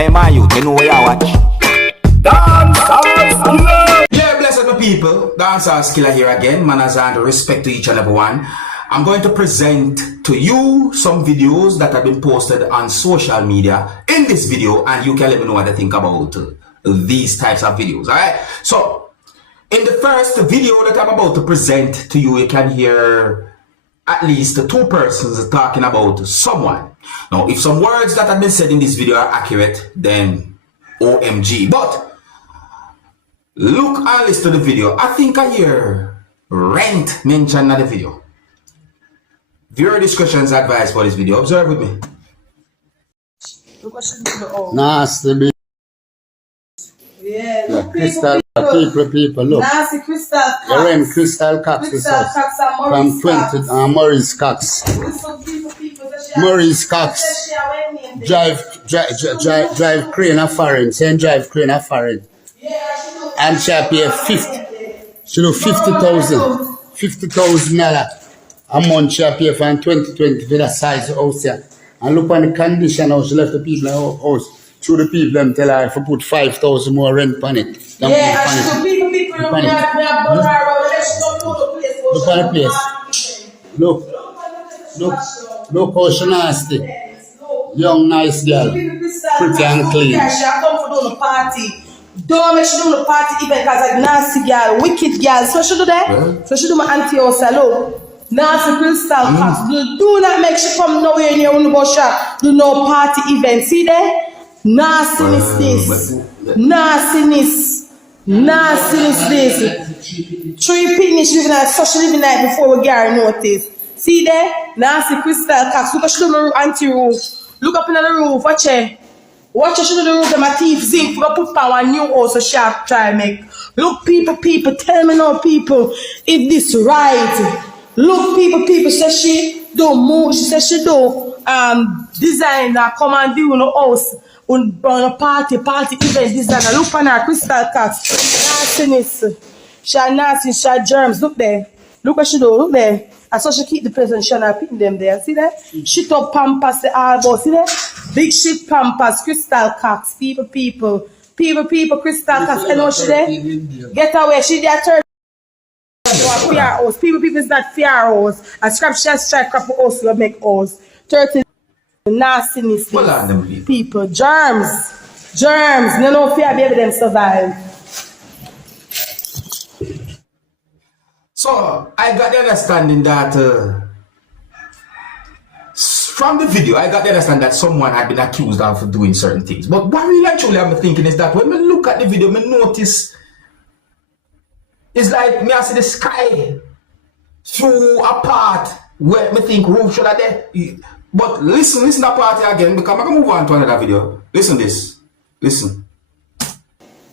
Hey man, you know where you watch. Dancehall skilla. Yeah, blessed my people. Dancehall skilla here again. Manners and respect to each and every one. I'm going to present to you some videos that have been posted on social media in this video, and you can let me know what you think about these types of videos. Alright? So, in the first video that I'm about to present to you, you can hear at least two persons talking about someone. Now, if some words that have been said in this video are accurate, then OMG. But look and listen to the video. I think I hear rent mentioned in the video. Viewer discussions advised for this video. Observe with me. Nasty bitch. Yeah, look, Crystal people, look. Nasty Crystal Cox. You're in Crystal Cox. Crystal Cox and From 20, Maurice Cox. Maurice Cox. Drive crane a foreign. Send drive crane a foreign. And she pay 50. She do 50,000. 50,000 a month she pay for 2020 for that size house here. And look on the condition how she left the people in her house. Through the people them tell her if I put 5,000 more rent on it. Yeah, and people Look on the place. Look how she nasty. Young nice girl. Pretty and clean. She come for doing a party. Don't make she do the party even because like nasty girl, wicked girl. So she do that? Yeah. So she do my auntie house hello. Nasty Crystal Cox. Do not make she come nowhere near your shop. Do no party event. See there? Nastiness this. Nastiness. Nastiness this. Three finish living like social living like before we get notice. See there? Nasty Crystal Cox. Look at she do my auntie roof. Look up in the roof. Watch it. Watch her, she do the roof, them a thief zinc, we put power new house so sharp try make. Look people, tell me now people, if this right. Look people, say she do move, she say she do design that come and do no house on a party event designer. Look on her Crystal Cox. Nastiness. She nasty, she germs. Look there. Look what she do, look there. I saw she keep the place and she not putting them there. See that? Shit up Pampers the elbow. See that? Big shit Pampers, Crystal Cox. People, Crystal Cox. You know she there? Get away. She there third. Fear house. People is not fear house. I scrap she strike crap house will make house. 30 nastiness. People. Germs. No fear baby them survive. So, I got the understanding that, from the video, I got the understanding that someone had been accused of doing certain things. But what really actually I'm thinking is that when we look at the video, we notice, it's like me I see the sky through a part where me think roof should have there. But listen to that part again, because I'm going to move on to another video. Listen this. Listen.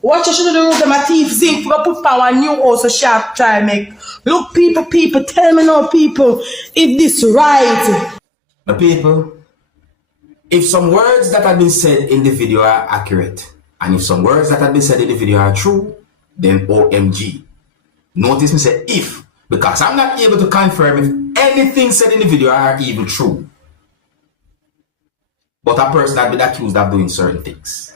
Watch her, she do the roof, them a thief zinc, we put power new house so sharp try make. Look people, tell me now people, if this right. The people, if some words that have been said in the video are accurate, and if some words that have been said in the video are true, then OMG. Notice me say if, because I'm not able to confirm if anything said in the video are even true. But a person has been accused of doing certain things.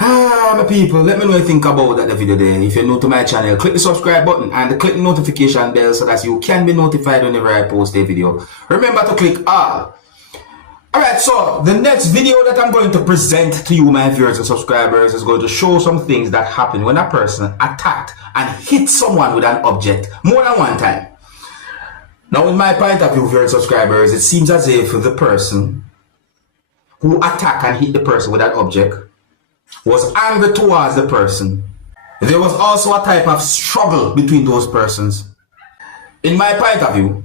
My people, let me know what you think about that video there. If you're new to my channel, click the subscribe button and click the notification bell so that you can be notified whenever I post a video. Remember to click all. Alright, so the next video that I'm going to present to you, my viewers and subscribers, is going to show some things that happen when a person attacked and hit someone with an object more than one time. Now, in my point of view, viewers and subscribers, it seems as if the person who attacked and hit the person with that object was angry towards the person. There was also a type of struggle between those persons. In my point of view,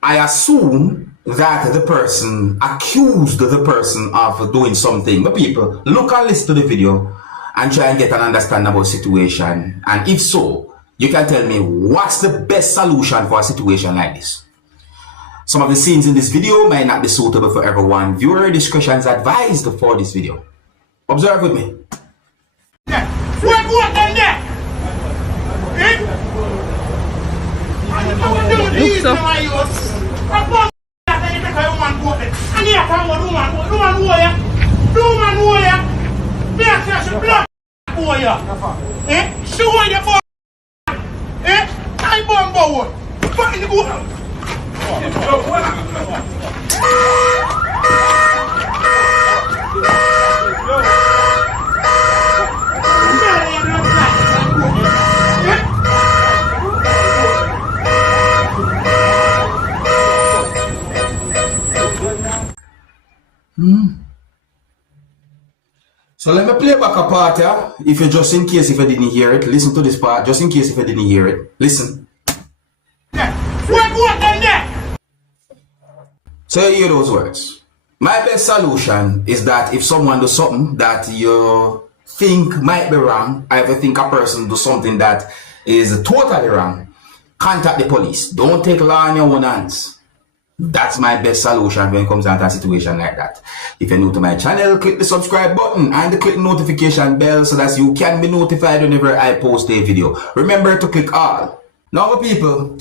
I assume that the person accused the person of doing something. But people, look and listen to the video and try and get an understanding about the situation. And if so, you can tell me what's the best solution for a situation like this. Some of the scenes in this video might not be suitable for everyone. Viewer discretion is advised for this video. Observe with me. Look so. Show on your boy. I bomb boy. Fuck you go. So let me play back a part here. If you just in case if you didn't hear it, listen to this part. Just in case if you didn't hear it, listen. So you hear those words. My best solution is that if someone does something that you think might be wrong, or if you think a person does something that is totally wrong, contact the police. Don't take law in your own hands. That's my best solution when it comes down to a situation like that. If you're new to my channel, click the subscribe button and click the notification bell so that you can be notified whenever I post a video. Remember to click all. Now people,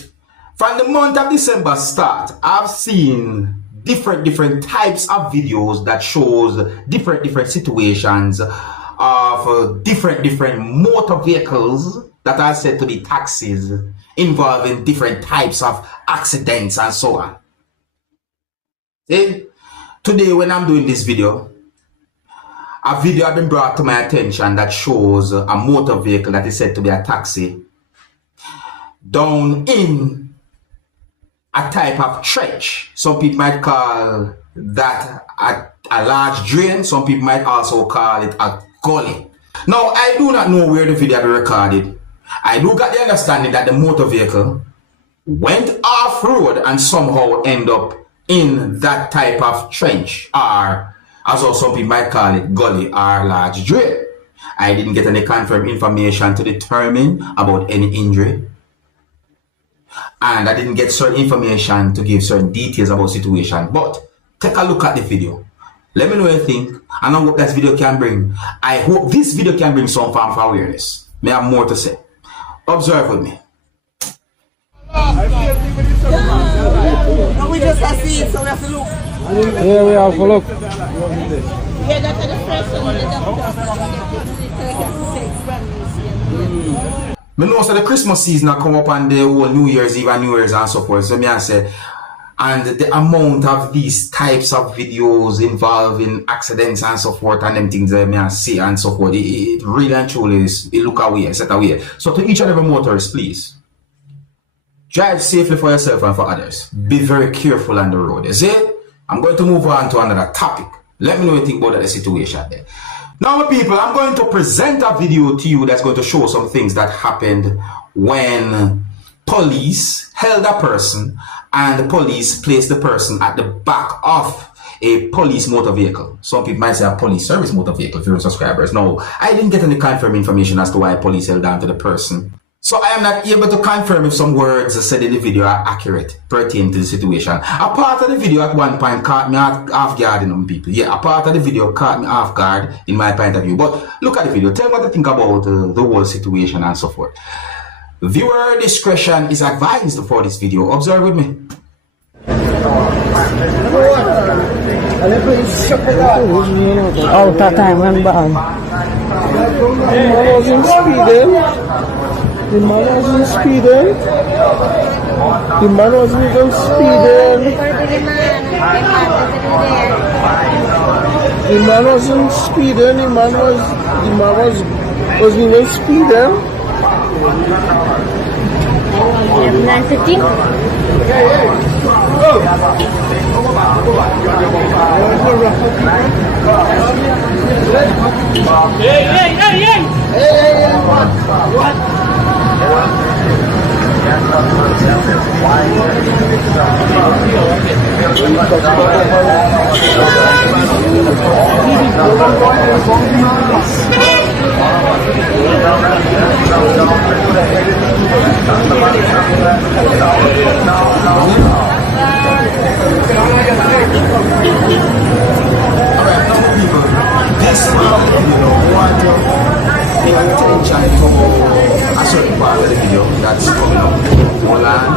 from the month of December start, I've seen different types of videos that shows different situations of different motor vehicles that are said to be taxis involving different types of accidents and so on. See, today when I'm doing this video, a video has been brought to my attention that shows a motor vehicle that is said to be a taxi down in a type of trench. Some people might call that a large drain. Some people might also call it a gully. Now, I do not know where the video be recorded. I do got the understanding that the motor vehicle went off-road and somehow end up in that type of trench, or as also some people might call it gully or large drain. I didn't get any confirmed information to determine about any injury, and I didn't get certain information to give certain details about situation. But take a look at the video. Let me know what you think, and I hope this video can bring. I hope this video can bring some form of awareness. May I have more to say. Observe with me. No, we just have to see it, so we have to look. Yeah, we have to look. Yeah, that's the first one. I know so the Christmas season come up and the whole New Year's Eve and New Year's and so forth. So me I say, and the amount of these types of videos involving accidents and so forth and them things that me I see and so forth, it really and truly is, it look away, set away. So to each and every motorist, please, drive safely for yourself and for others. Be very careful on the road. You see? I'm going to move on to another topic. Let me know what you think about the situation there. Now, my people, I'm going to present a video to you that's going to show some things that happened when police held a person and the police placed the person at the back of a police motor vehicle. Some people might say a police service motor vehicle for your subscribers. No, I didn't get any confirmed information as to why police held on to the person. So I am not able to confirm if some words said in the video are accurate pertaining to the situation. A part of the video at one point caught me off guard in people. Yeah, a part of the video caught me off guard in my point of view. But look at the video. Tell me what you think about the whole situation and so forth. Viewer discretion is advised for this video. Observe with me. Oh, that time went by. The man wasn't speeding. The man wasn't even speeding. The man wasn't speeding. The man wasn't even speeding. 9:15. This want to pay attention to a certain part of the video that's coming up. Hold on.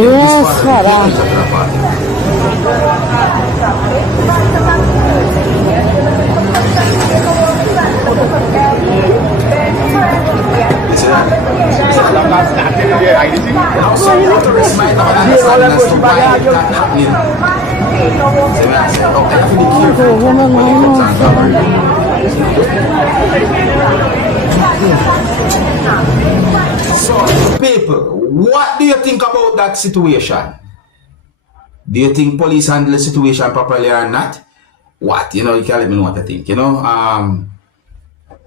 Yes, that happening. So I said, oh, I have to be careful when it comes on government. So, people, what do you think about that situation? Do you think police handle the situation properly or not? What? You know, you can let me know what you think. You know,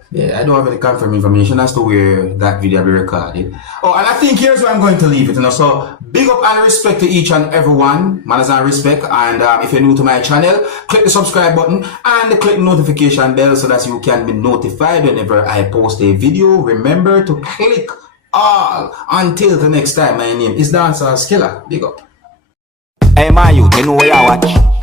yeah, I don't have any confirmed information as to where that video will be recorded. Oh, and I think here's where I'm going to leave it. You know, so big up and respect to each and everyone. Manners and respect. And if you're new to my channel, click the subscribe button and click the notification bell so that you can be notified whenever I post a video. Remember to click all. Until the next time, my name is Dancehall Skilla. Big up. Hey, my youth, you know where you watch?